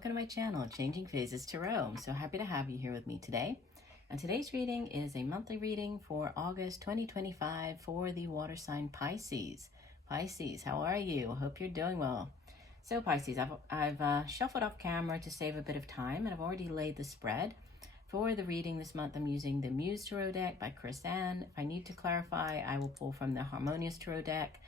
welcome to my channel, Changing Phases Tarot. I'm so happy to have you here with me today. And today's reading is a monthly reading for August 2025 for the water sign Pisces. Pisces, how are you? I hope you're doing well. So Pisces, I've shuffled off camera to save a bit of time, and I've already laid the spread. For the reading this month, I'm using the Muse Tarot deck by Chris Ann. If I need to clarify, I will pull from the Harmonious Tarot deck.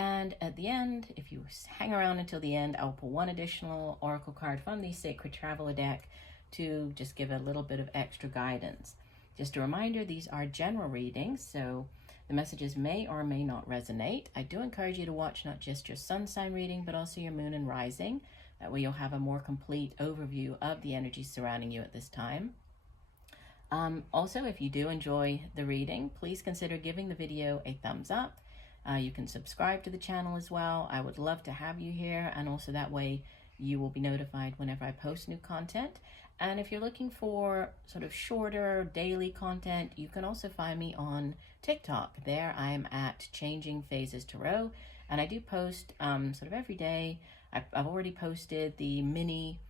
And at the end, if you hang around until the end, I'll pull one additional oracle card from the Sacred Traveler deck to just give a little bit of extra guidance. Just a reminder, these are general readings, so the messages may or may not resonate. I do encourage you to watch not just your sun sign reading, but also your moon and rising. That way you'll have a more complete overview of the energies surrounding you at this time. Also, if you do enjoy the reading, please consider giving the video a thumbs up. You can subscribe to the channel as well. I would love to have you here, and also that way you will be notified whenever I post new content. And if you're looking for sort of shorter daily content, you can also find me on TikTok. There I am at Changing Phases Tarot, and I do post sort of every day. I've already posted the mini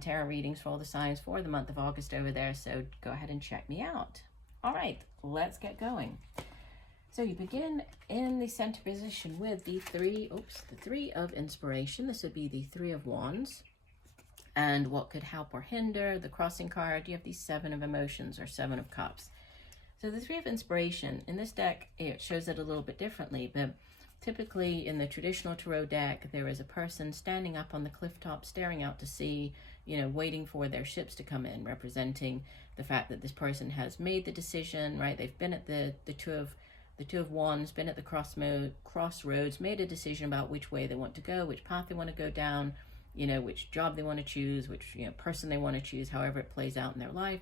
tarot readings for all the signs for the month of August over there, so go ahead and check me out. All right, let's get going. So you begin in the center position with the three of inspiration. This would be the Three of Wands. And what could help or hinder? The crossing card, you have the Seven of Emotions or Seven of Cups. So the Three of Inspiration, in this deck, it shows it a little bit differently, but typically in the traditional tarot deck, there is a person standing up on the cliff top, staring out to sea, waiting for their ships to come in, representing the fact that this person has made the decision, right? They've been at the Two of Wands, been at the crossroads, made a decision about which way they want to go, which path they want to go down, which job they want to choose, which person they want to choose, however it plays out in their life.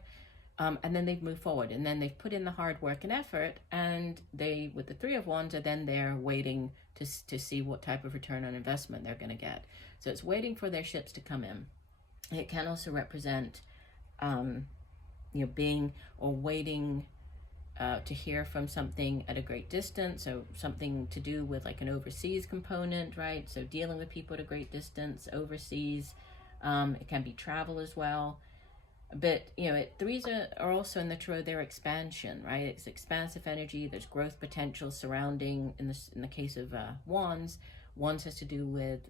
And then they've moved forward, and then they've put in the hard work and effort, and they, with the Three of Wands, are then there waiting to see what type of return on investment they're going to get. So it's waiting for their ships to come in. It can also represent, being or waiting to hear from something at a great distance, so something to do with like an overseas component, right? So dealing with people at a great distance, overseas. It can be travel as well. But, threes are also in the tarot, they're expansion, right? It's expansive energy. There's growth potential surrounding, in the case of Wands has to do with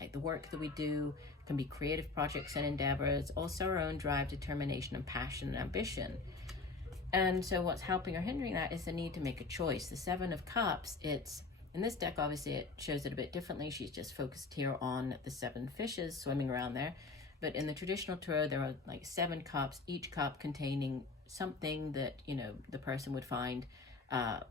like the work that we do. It can be creative projects and endeavors, also our own drive, determination, and passion and ambition. And so what's helping or hindering that is the need to make a choice. The Seven of Cups, it's, in this deck, obviously it shows it a bit differently. She's just focused here on the seven fishes swimming around there. But in the traditional tarot, there are like 7 cups, each cup containing something that, the person would find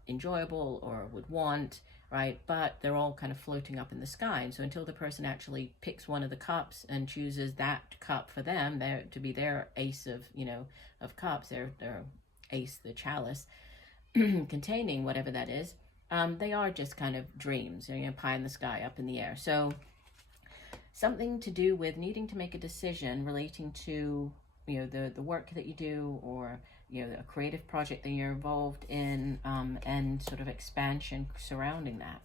enjoyable or would want, right? But they're all kind of floating up in the sky. And so until the person actually picks one of the cups and chooses that cup for them, to be their ace of, of cups, their ace, the chalice, containing whatever that is, they are just kind of dreams, pie in the sky, up in the air. So something to do with needing to make a decision relating to, the work that you do, or, a creative project that you're involved in, and sort of expansion surrounding that.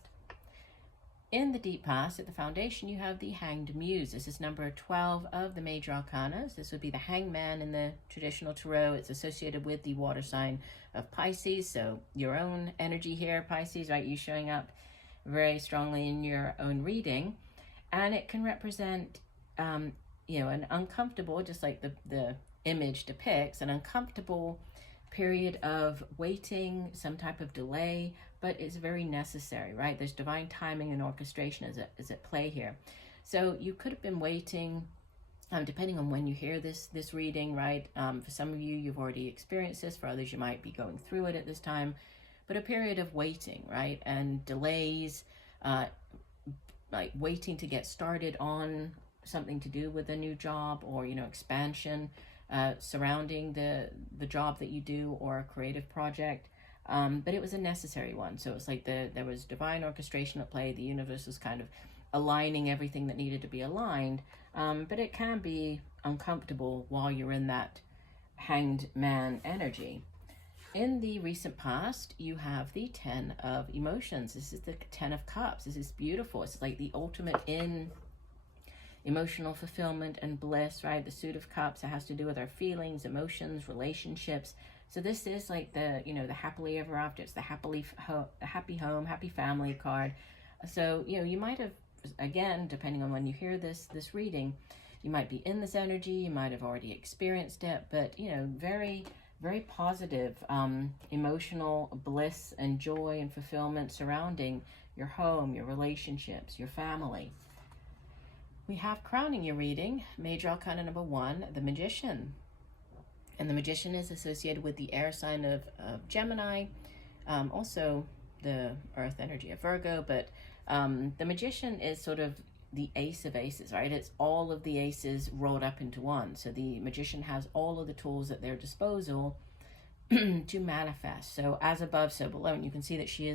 In the deep past, at the foundation, you have the Hanged Muse. This is number 12 of the major arcanas. This would be the Hangman in the traditional tarot. It's associated with the water sign of Pisces. So your own energy here, Pisces, right? You showing up very strongly in your own reading. And it can represent, an uncomfortable, just like the image depicts, an uncomfortable period of waiting, some type of delay, but it's very necessary, right? There's divine timing and orchestration is at play here. So you could have been waiting, depending on when you hear this reading, right? For some of you, you've already experienced this. For others, you might be going through it at this time. But a period of waiting, right? And delays, like waiting to get started on something to do with a new job, or, expansion surrounding the job that you do, or a creative project. But it was a necessary one. So it's like there was divine orchestration at play. The universe was kind of aligning everything that needed to be aligned. But it can be uncomfortable while you're in that hanged man energy. In the recent past, you have the 10 of emotions. This is the 10 of cups. This is beautiful. It's like the ultimate in emotional fulfillment and bliss, right? The Suit of Cups, it has to do with our feelings, emotions, relationships. So this is like the, you know, the happily ever after. It's the happy home, happy family card. So, you know, you might have, again, depending on when you hear this reading, you might be in this energy, you might have already experienced it, but, you know, very, very positive emotional bliss and joy and fulfillment surrounding your home, your relationships, your family. We have crowning your reading, Major Arcana number 1, the Magician. And the Magician is associated with the air sign of Gemini, also the earth energy of Virgo, but the Magician is sort of the ace of aces, right? It's all of the aces rolled up into one. So the Magician has all of the tools at their disposal to manifest. So as above, so below. And you can see that she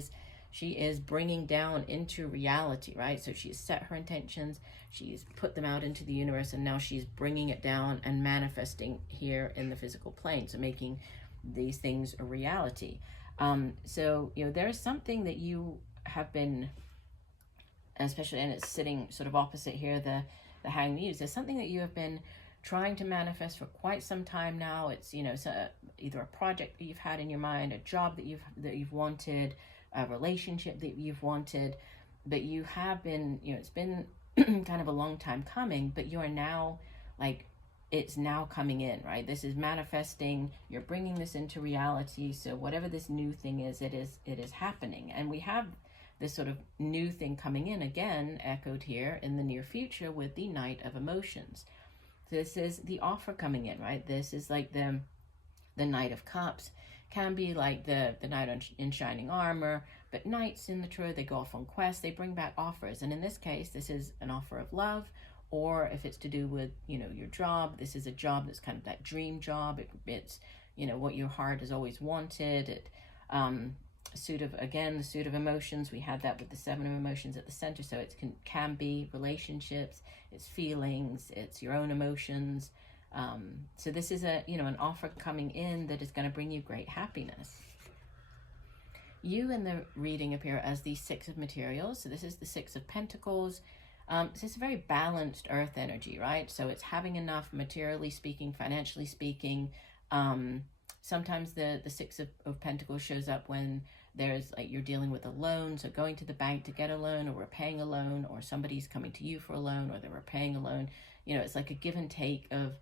is bringing down into reality, right? So she's set her intentions, she's put them out into the universe, and now she's bringing it down and manifesting here in the physical plane. So making these things a reality. So, you know, there's something that you have been, especially, and it's sitting sort of opposite here, the Hanged Muse. There's something that you have been trying to manifest for quite some time now. It's, you know, so either a project that you've had in your mind, a job that you've wanted, a relationship that you've wanted, but you have been, you know, it's been kind of a long time coming, but you are now, like, it's now coming in, right? This is manifesting, you're bringing this into reality. So whatever this new thing is, it is happening. And we have this sort of new thing coming in again, echoed here in the near future with the Knight of Emotions. This is the offer coming in, right? This is like the Knight of Cups. Can be like the knight in shining armor, but knights in the tarot, they go off on quests, they bring back offers. And in this case, this is an offer of love, or if it's to do with, you know, your job, this is a job that's kind of that dream job. It's, you know, what your heart has always wanted. The Suit of Emotions, we had that with the 7 of Emotions at the center. So it can be relationships, it's feelings, it's your own emotions. So this is a, you know, an offer coming in that is going to bring you great happiness. You in the reading appear as the 6 of Materials. So this is the 6 of Pentacles. So it's a very balanced earth energy, right? So it's having enough, materially speaking, financially speaking. Sometimes the 6 of Pentacles shows up when there's, like, you're dealing with a loan, so going to the bank to get a loan, or repaying a loan, or somebody's coming to you for a loan, or they're repaying a loan. You know, it's like a give and take of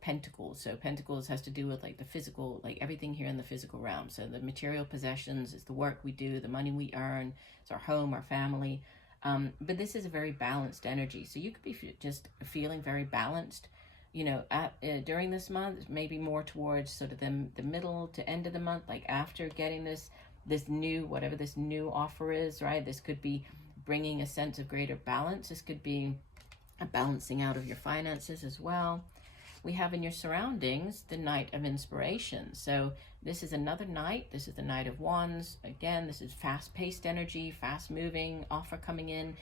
Pentacles. So Pentacles has to do with, like, the physical, like everything here in the physical realm. So the material possessions is the work we do, the money we earn, it's our home, our family. But this is a very balanced energy. So you could be just feeling very balanced, you know, during this month, maybe more towards sort of the middle to end of the month, like after getting this new, whatever this new offer is, right? This could be bringing a sense of greater balance. This could be a balancing out of your finances as well. We have in your surroundings the Knight of Inspiration. So this is another knight. This is the Knight of Wands. Again, this is fast-paced energy, fast-moving offer coming in.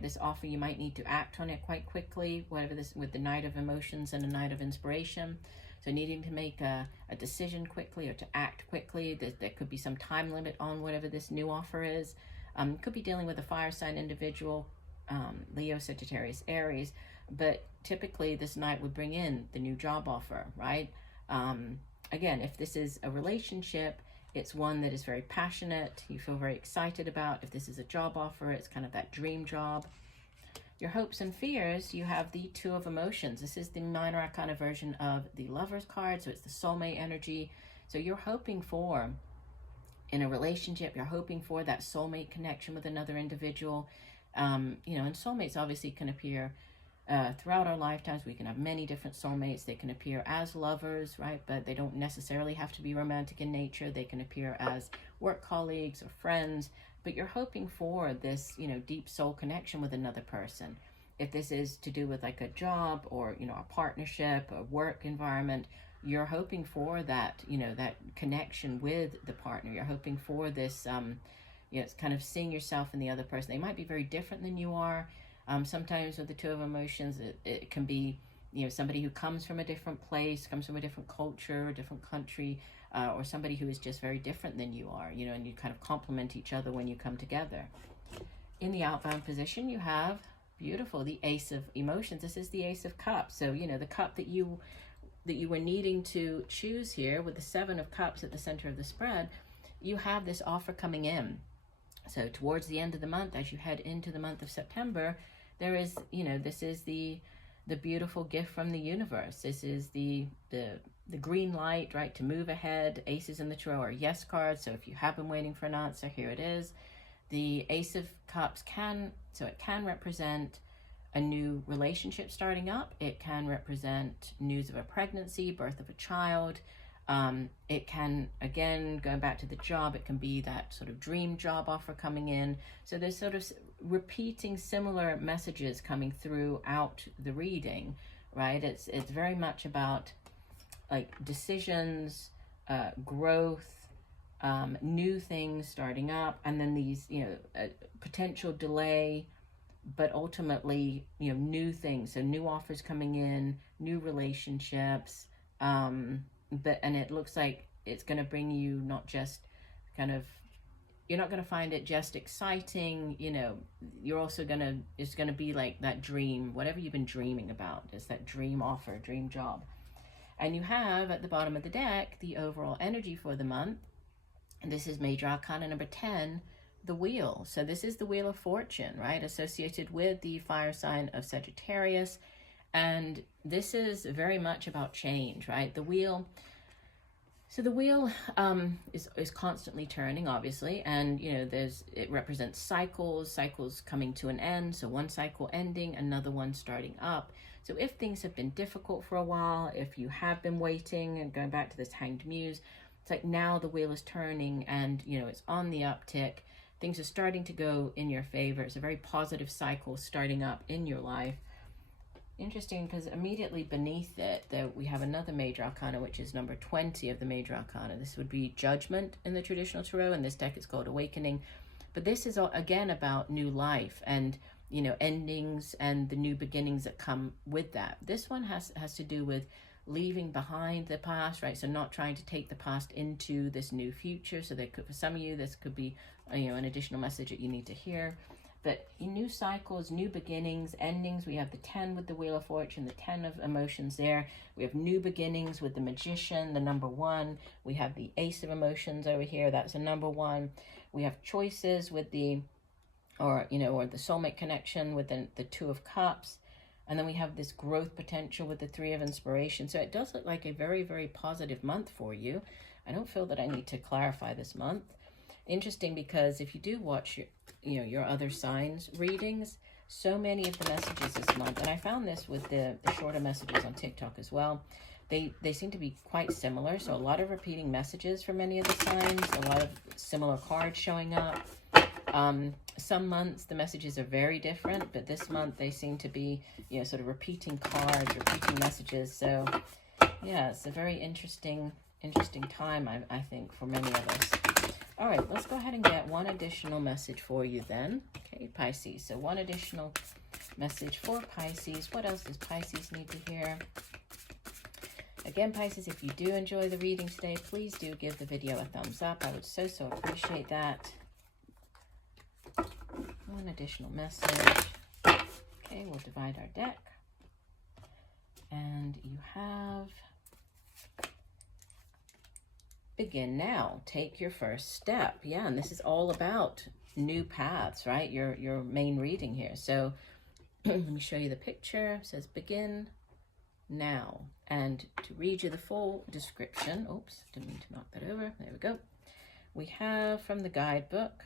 This offer, you might need to act on it quite quickly, whatever this, with the Knight of Emotions and the Knight of Inspiration. So needing to make a decision quickly or to act quickly. There could be some time limit on whatever this new offer is. Could be dealing with a fire sign individual, Leo, Sagittarius, Aries, but typically this knight would bring in the new job offer, right? Again, if this is a relationship, it's one that is very passionate, you feel very excited about. If this is a job offer, it's kind of that dream job. Your hopes and fears, you have the 2 of Emotions. This is the minor arcana version of the Lover's card, so it's the soulmate energy. So you're hoping for, in a relationship, you're hoping for that soulmate connection with another individual. You know, and soulmates obviously can appear throughout our lifetimes. We can have many different soulmates. They can appear as lovers, right? But they don't necessarily have to be romantic in nature. They can appear as work colleagues or friends. But you're hoping for this, you know, deep soul connection with another person. If this is to do with like a job or, you know, a partnership, a work environment, you're hoping for that, you know, that connection with the partner. You're hoping for this, you know, it's kind of seeing yourself in the other person. They might be very different than you are. Sometimes with the 2 of Emotions, it can be, you know, somebody who comes from a different place, comes from a different culture, a different country, or somebody who is just very different than you are, you know, and you kind of complement each other when you come together. In the outbound position, you have Beautiful. The Ace of Emotions. This is the Ace of Cups. So, you know, the cup that you were needing to choose here with the Seven of Cups at the center of the spread, you have this offer coming in. So towards the end of the month, as you head into the month of September, there is, you know, this is the beautiful gift from the universe. This is the green light, right, to move ahead. Aces in the Tarot are yes cards. So if you have been waiting for an answer, here it is. The Ace of Cups can represent a new relationship starting up. It can represent news of a pregnancy, birth of a child. It can, again, going back to the job, it can be that sort of dream job offer coming in. So there's sort of repeating similar messages coming throughout the reading, right? It's very much about like decisions, growth, new things starting up, and then these, you know, potential delay, but ultimately, you know, new things. So new offers coming in, new relationships, and it looks like it's going to bring you not just kind of, you're not going to find it just exciting, you know, you're also going to, it's going to be like that dream, whatever you've been dreaming about, is that dream offer, dream job. And you have at the bottom of the deck the overall energy for the month. And this is Major Arcana number 10, the Wheel. So this is the Wheel of Fortune, right? Associated with the fire sign of Sagittarius. And this is very much about change, right? The wheel. So the wheel is constantly turning, obviously. And, you know, it represents cycles coming to an end. So one cycle ending, another one starting up. So if things have been difficult for a while, if you have been waiting, and going back to this Hanged Muse, it's like now the wheel is turning and, you know, it's on the uptick. Things are starting to go in your favor. It's a very positive cycle starting up in your life. Interesting, because immediately beneath it, we have another Major Arcana, which is number 20 of the Major Arcana. This would be Judgment in the traditional Tarot, and this deck is called Awakening. But this is, again, about new life and, you know, endings and the new beginnings that come with that. This one has to do with leaving behind the past, right? So not trying to take the past into this new future. So for some of you, this could be, you know, an additional message that you need to hear. But new cycles, new beginnings, endings. We have the 10 with the Wheel of Fortune, the 10 of emotions there. We have new beginnings with the Magician, the number 1. We have the Ace of Emotions over here. That's a number 1. We have choices with the, or the soulmate connection with the 2 of Cups. And then we have this growth potential with the 3 of Inspiration. So it does look like a very, very positive month for you. I don't feel that I need to clarify this month. Interesting, because if you do watch your other signs readings, so many of the messages this month, and I found this with the shorter messages on TikTok as well, they seem to be quite similar. So a lot of repeating messages for many of the signs, a lot of similar cards showing up. Some months the messages are very different, but this month they seem to be, you know, sort of repeating cards, repeating messages. So yeah, it's a very interesting time, I think, for many of us. All right, let's go ahead and get one additional message for you then. Okay, Pisces. So one additional message for Pisces. What else does Pisces need to hear? Again, Pisces, if you do enjoy the reading today, please do give the video a thumbs up. I would so appreciate that. One additional message. Okay, we'll divide our deck. And you have... Begin now. Take your first step. Yeah, and this is all about new paths, right? Your main reading here. So let me show you the picture. It says begin now. And to read you the full description, oops, didn't mean to knock that over. There we go. We have from the guidebook,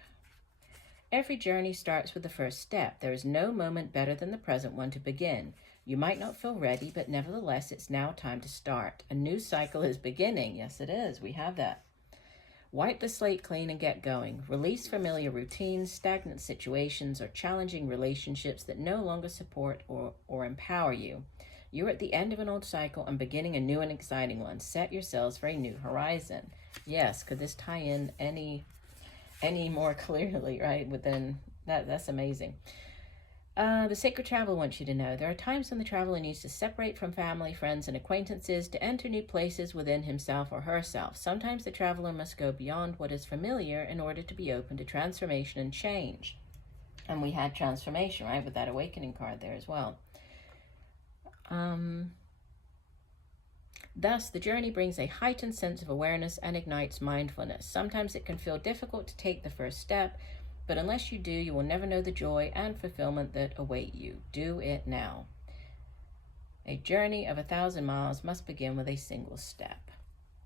every journey starts with the first step. There is no moment better than the present one to begin. You might not feel ready, but nevertheless, it's now time to start. A new cycle is beginning. Yes, it is. We have that. Wipe the slate clean and get going. Release familiar routines, stagnant situations, or challenging relationships that no longer support or empower you. You're at the end of an old cycle and beginning a new and exciting one. Set yourselves for a new horizon. Yes, could this tie in any more clearly, right? Within that's amazing. The Sacred Traveler wants you to know there are times when the traveler needs to separate from family, friends, and acquaintances to enter new places within himself or herself. Sometimes the traveler must go beyond what is familiar in order to be open to transformation and change. And we had transformation, right, with that awakening card there as well. Thus, the journey brings a heightened sense of awareness and ignites mindfulness. Sometimes it can feel difficult to take the first step, but unless you do, you will never know the joy and fulfillment that await you. Do it now. A journey of 1,000 miles must begin with a single step.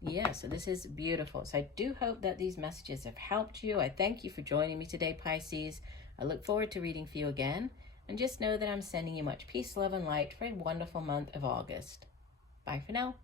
Yeah, so this is beautiful. So I do hope that these messages have helped you. I thank you for joining me today, Pisces. I look forward to reading for you again. And just know that I'm sending you much peace, love, and light for a wonderful month of August. Bye for now.